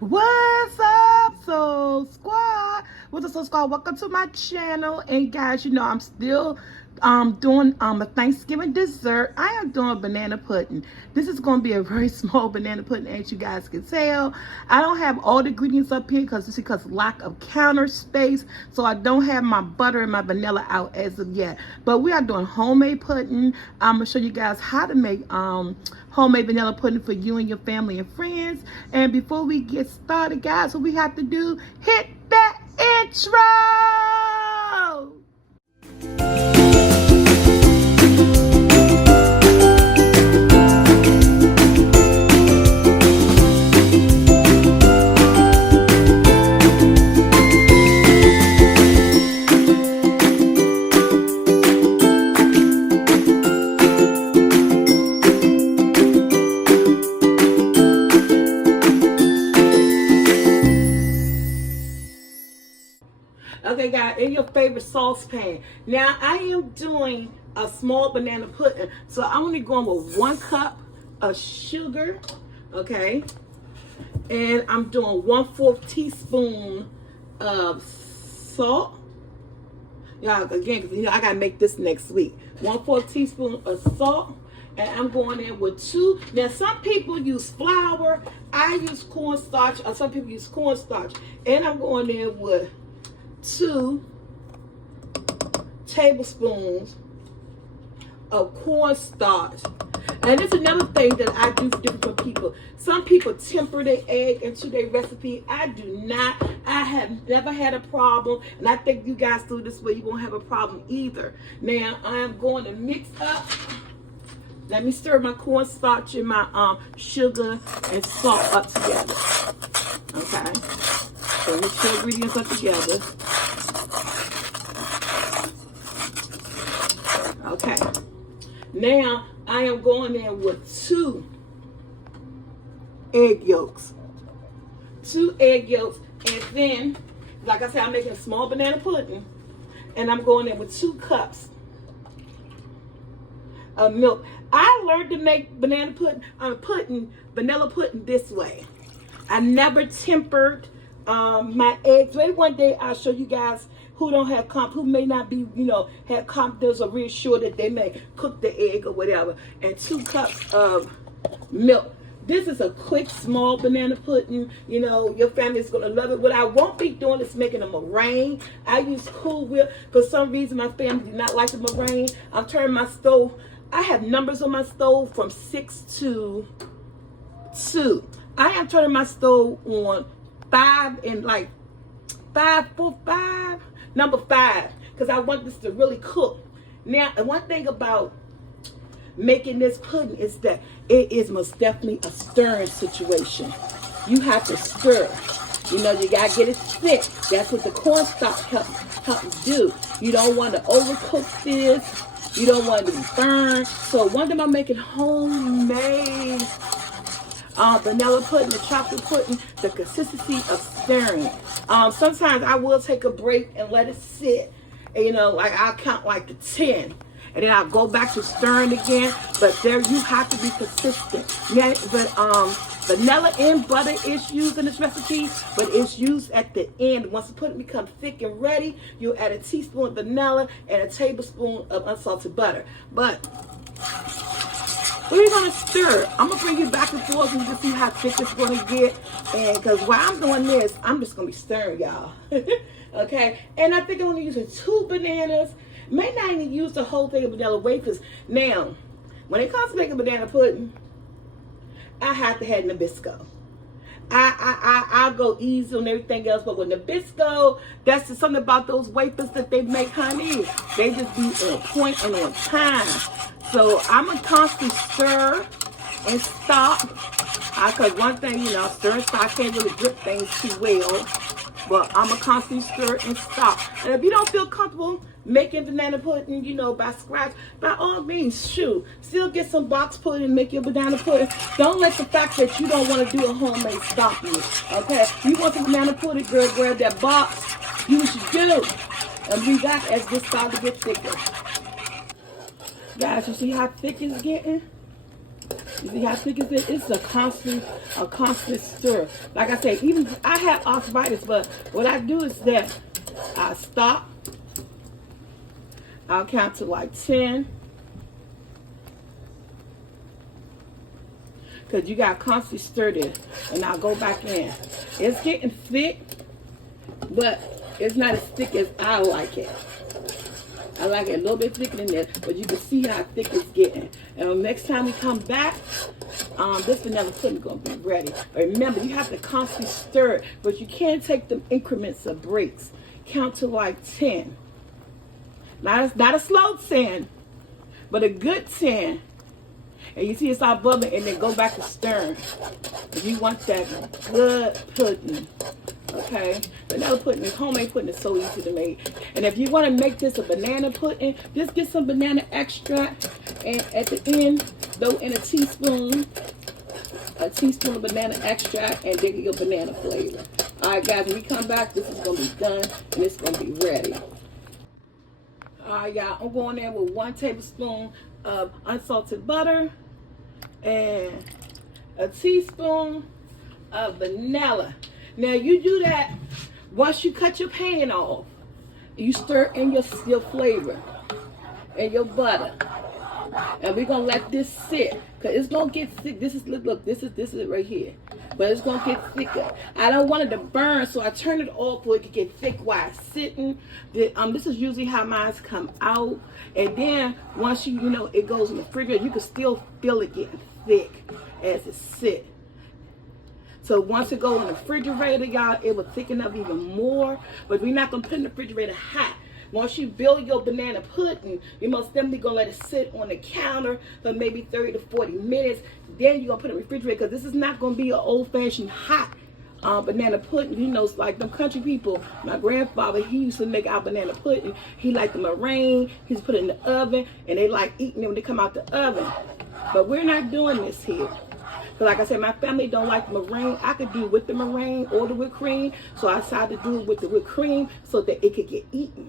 What's up, Soul Squad? What's up, Soul Squad? Welcome to my channel. And guys, you know I'm still doing a Thanksgiving dessert. I am doing banana pudding. This is going to be a very small banana pudding, as you guys can tell. I don't have all the ingredients up here because lack of counter space. So I don't have my butter and my vanilla out as of yet. But we are doing homemade pudding. I'm going to show you guys how to make homemade vanilla pudding for you and your family and friends. And before we get started, guys, what we have to do, hit that intro. Okay, guys, in your favorite saucepan. Now, I am doing a small banana pudding. So, I'm only going with 1 cup of sugar, okay? And I'm doing 1/4 teaspoon of salt. Yeah, again, because you know, I got to make this next week. 1/4 teaspoon of salt. And I'm going in with 2. Now, some people use flour. I use cornstarch. Or some people use cornstarch. And I'm going in with 2 tablespoons of cornstarch. And it's another thing that I do different from people. Some people temper their egg into their recipe. I do not. I have never had a problem. And I think you guys do this way, you won't have a problem either. Now, I'm going to mix up. Let me stir my cornstarch and my sugar and salt up together. Okay. So mix your ingredients up together. Okay. Now I am going in with 2 egg yolks. 2 egg yolks, and then, like I said, I'm making a small banana pudding, and I'm going in with 2 cups of milk. I learned to make banana pudding, vanilla pudding this way. I never tempered my eggs. Maybe one day I'll show you guys who don't have who may not be, you know, have confidence or reassured that they may cook the egg or whatever. And 2 cups of milk. This is a quick, small banana pudding. You know, your family is going to love it. What I won't be doing is making a meringue. I use Cool Whip. For some reason, my family do not like the meringue. I'm turning my stove. I have numbers on my stove from 6 to 2. I am turning my stove on 5 and like 5, 4, 5, number 5, because I want this to really cook. Now, and one thing about making this pudding is that it is most definitely a stirring situation. You have to stir. You know, you gotta get it thick. That's what the cornstarch helps do. You don't want to overcook this. You don't want it to be burned. So one time I'm making homemade vanilla pudding, the chocolate pudding, the consistency of stirring. Sometimes I will take a break and let it sit. And, you know, like I'll count like to 10. And then I'll go back to stirring again. But there you have to be consistent. Yeah, but vanilla and butter is used in this recipe, but it's used at the end. Once the pudding becomes thick and ready, you add a teaspoon of vanilla and a tablespoon of unsalted butter. But we're going to stir. I'm going to bring you back and forth and just see how thick it's going to get. And because while I'm doing this, I'm just going to be stirring, y'all. Okay? And I think I'm only using 2 bananas. May not even use the whole thing of vanilla wafers. Now, when it comes to making banana pudding, I have to have Nabisco. I'll go easy on everything else, but with Nabisco, that's just something about those wafers that they make, honey. They just be on point and on time. So I'm going to constantly stir and stop. Because one thing, you know, stir and stop, I can't really grip things too well. But I'm going to constantly stir and stop. And if you don't feel comfortable making banana pudding, you know, by scratch, by all means, shoot. Still get some box pudding and make your banana pudding. Don't let the fact that you don't want to do a homemade stop you. Okay? You want some banana pudding, girl, grab that box. Do what you do. And be back as this starts to get thicker. Guys, you see how thick it's getting? You see how thick is it? It's a constant stir. Like I said, even I have arthritis, but what I do is that I stop. I'll count to like 10. Because you got to constantly stir this. And I'll go back in. It's getting thick, but it's not as thick as I like it. I like it a little bit thicker than this, but you can see how thick it's getting. And next time we come back, this vanilla pudding is going to be ready. But remember, you have to constantly stir it, but you can't take them increments of breaks. Count to like 10. Not a slow 10, but a good 10. And you see it start bubbling, and then go back to stirring. If you want that good pudding, okay? Vanilla pudding is homemade pudding is so easy to make. And if you want to make this a banana pudding, just get some banana extract, and at the end, throw in a teaspoon of banana extract, and dig your banana flavor. All right, guys, when we come back, this is gonna be done, and it's gonna be ready. All right, y'all, I'm going in with 1 tablespoon of unsalted butter and a teaspoon of vanilla. Now you do that once you cut your pan off. You stir in your flavor and your butter, and we're gonna let this sit because it's gonna get thick. This is look. This is it right here, but it's gonna get thicker. I don't want it to burn, so I turn it off so it can get thick while it's sitting. This is usually how mine come out, and then once you know it goes in the refrigerator, you can still feel it getting thick as it sits. So once it goes in the refrigerator, y'all, it will thicken up even more. But we're not gonna put it in the refrigerator hot. Once you build your banana pudding, you're most definitely gonna let it sit on the counter for maybe 30 to 40 minutes. Then you're gonna put it in the refrigerator because this is not gonna be an old-fashioned hot banana pudding. You know, it's like them country people. My grandfather, he used to make our banana pudding. He liked the meringue. He used to put it in the oven, and they like eating it when they come out the oven. But we're not doing this here. Because like I said, my family don't like meringue. I could do with the meringue or the whipped cream. So I decided to do it with the whipped cream so that it could get eaten.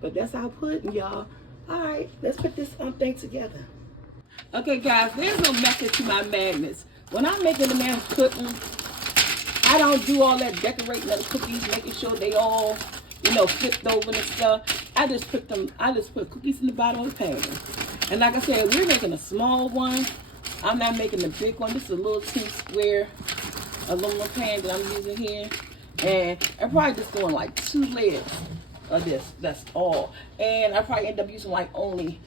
But that's our pudding, y'all. All right, let's put this thing together. Okay, guys, there's no method to my madness. When I'm making the banana pudding, I don't do all that decorating of the cookies, making sure they all, you know, flipped over and stuff. I just put cookies in the bottom of the pan. And like I said, we're making a small one. I'm not making the big one. This is a little square aluminum pan that I'm using here. And I'm probably just doing like 2 layers of this. That's all. And I probably end up using like only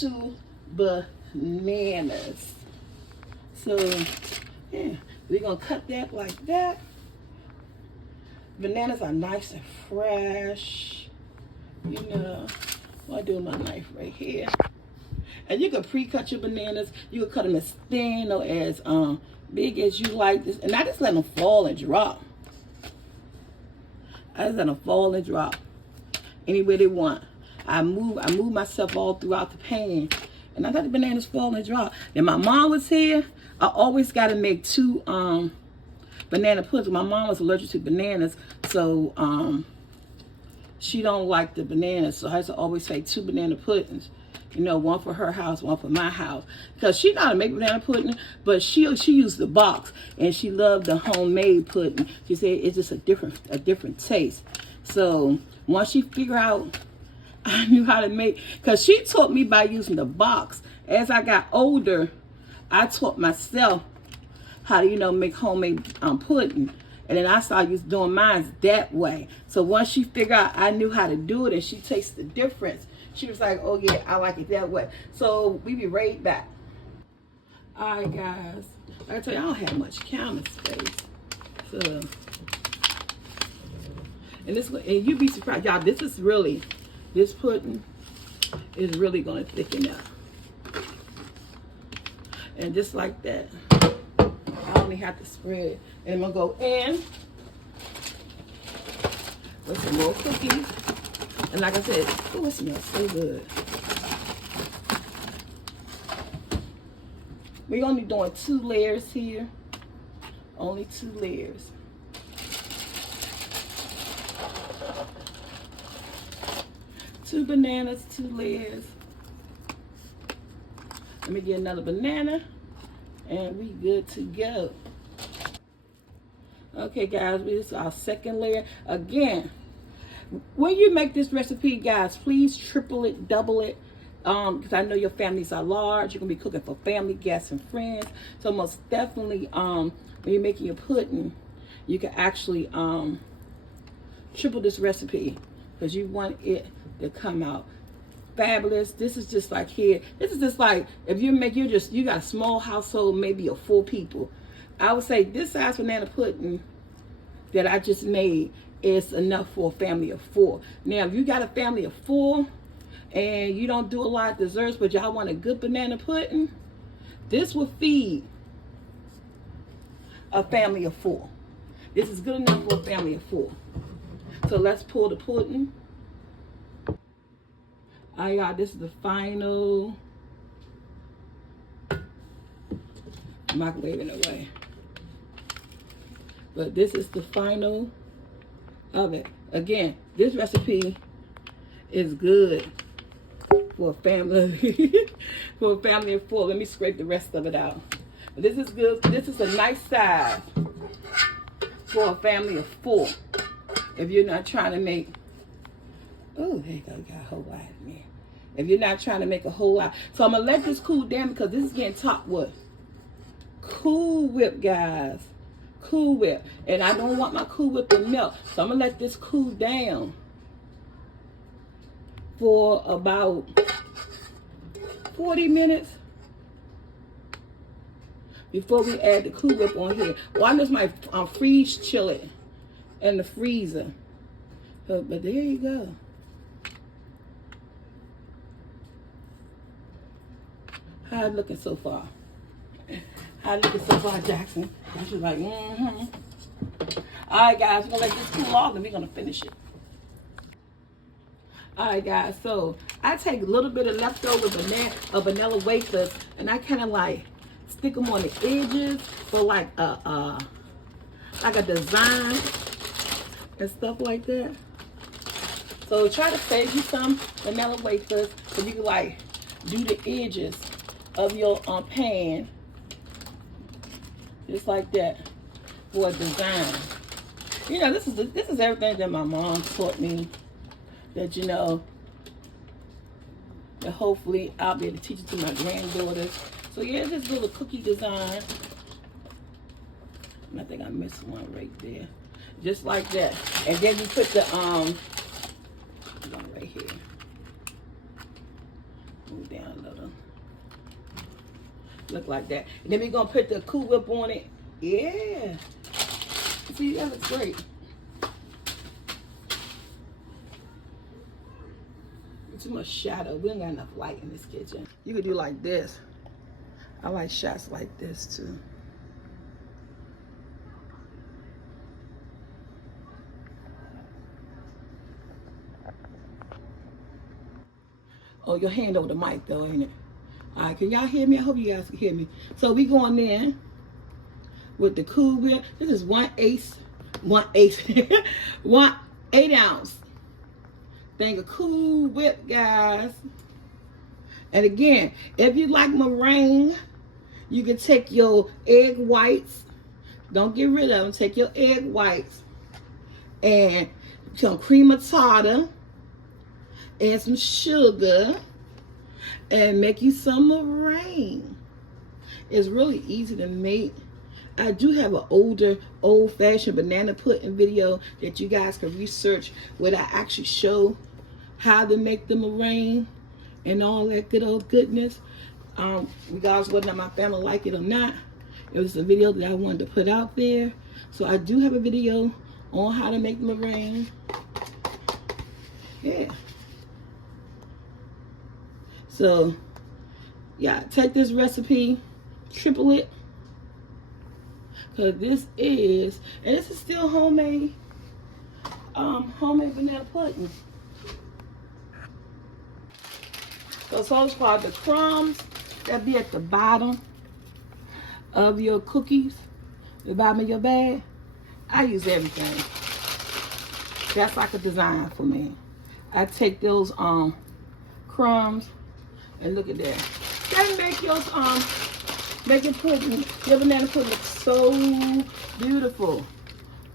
2 bananas. So, yeah. We're going to cut that like that. Bananas are nice and fresh. You know, I'm doing my knife right here. And you can pre-cut your bananas. You can cut them as thin or as big as you like this. And I just let them fall and drop. I just let them fall and drop anywhere they want. I move myself all throughout the pan. And I let the bananas fall and drop. Then my mom was here. I always got to make 2 banana puddings. My mom was allergic to bananas. So she don't like the bananas. So I have to always make 2 banana puddings. You know, one for her house, one for my house. Because she know how to make banana pudding, but she used the box, and she loved the homemade pudding. She said it's just a different taste. So once she figured out I knew how to make, because she taught me by using the box. As I got older, I taught myself how to, you know, make homemade pudding. And then I started doing mine that way. So once she figured out I knew how to do it and she tasted the difference, she was like, oh yeah, I like it that way. So we be right back. All right, guys. Like I tell you, I don't have much counter space. So, and you'd be surprised, y'all. This pudding is really gonna thicken up. And just like that, I only have to spread. And I'm gonna go in with some more cookies. And like I said, oh, it smells so good. We're only doing 2 layers here. Only 2 layers. Two bananas, 2 layers. Let me get another banana And we good to go. Okay, guys, this is our second layer. Again, when you make this recipe, guys, please triple it, double it. Because I know your families are large. You're going to be cooking for family, guests, and friends. So most definitely, when you're making your pudding, you can actually triple this recipe because you want it to come out fabulous. This is just like here. This is just like if you got a small household, maybe of 4 people. I would say this size banana pudding that I just made is enough for a family of 4. Now, if you got a family of 4 and you don't do a lot of desserts, but y'all want a good banana pudding, this will feed a family of 4. This is good enough for a family of 4. So let's pour the pudding. All right, y'all, this is the final. Microwaving away. But this is the final of it. Again, this recipe is good for a family for a family of 4. Let me scrape the rest of it out. But this is good. This is a nice size for a family of 4. If you're not trying to make, oh, there you go, got a whole lot in there. If you're not trying to make a whole lot. So I'm gonna let this cool down because this is getting topped with Cool Whip, guys. Cool Whip. And I don't want my Cool Whip to melt. So I'm going to let this cool down for about 40 minutes before we add the Cool Whip on here. Well, I just might freeze chill it in the freezer. But there you go. How it looking so far? How it looking so far, Jackson? She's like, mm-hmm. All right, guys, we're going to let this cool off and we're going to finish it. All right, guys, so I take a little bit of leftover vanilla wafers and I kind of like stick them on the edges for like a design and stuff like that. So try to save you some vanilla wafers so you can like do the edges of your pan. Just like that for a design. You know, this is everything that my mom taught me. That, you know, that hopefully I'll be able to teach it to my granddaughters. So yeah, this little cookie design. And I think I missed one right there. Just like that. And then you put the one right here. Move down a little. Look like that. And then we're going to put the Cool Whip on it. Yeah. See, that looks great. Too much shadow. We don't got enough light in this kitchen. You could do like this. I like shots like this too. Oh, your hand over the mic though, ain't it? All right, can y'all hear me? I hope you guys can hear me. So we going in with the Cool Whip. This is 1/8 ounce thing of Cool Whip, guys. And again, if you like meringue, you can take your egg whites. Don't get rid of them. Take your egg whites and some cream of tartar and some sugar and make you some meringue. It's really easy to make. I do have an older, old-fashioned banana pudding video that you guys can research where I actually show how to make the meringue and all that good old goodness. Regardless whether or not my family like it or not, it was a video that I wanted to put out there. So I do have a video on how to make the meringue. Yeah. So, yeah, take this recipe, triple it. Because this is, and this is still homemade banana pudding. So as far as the crumbs that be at the bottom of your cookies, the bottom of your bag, I use everything. That's like a design for me. I take those crumbs and look at that. That make your making pudding. Your banana pudding looks so beautiful.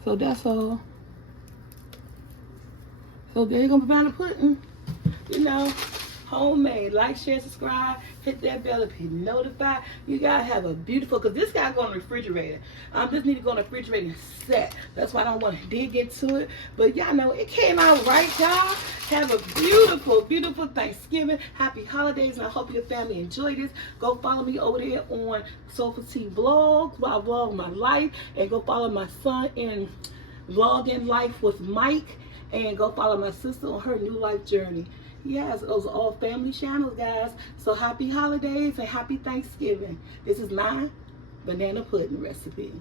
So that's all. So there you go, banana pudding. You know, homemade. Like, share, subscribe, hit that bell to be notified. You guys have a beautiful, because this guy go in the refrigerator. This need to go in the refrigerator and set. That's why I don't want to dig into it. But y'all know it came out right, y'all. Have a beautiful, beautiful Thanksgiving. Happy holidays, and I hope your family enjoy this. Go follow me over there on SoulfulT vlogs, where I vlog my life, and go follow my son in Vlogging Life with Mike, and go follow my sister on her new life journey. Yes, those are all family channels, guys. So happy holidays and happy Thanksgiving. This is my banana pudding recipe.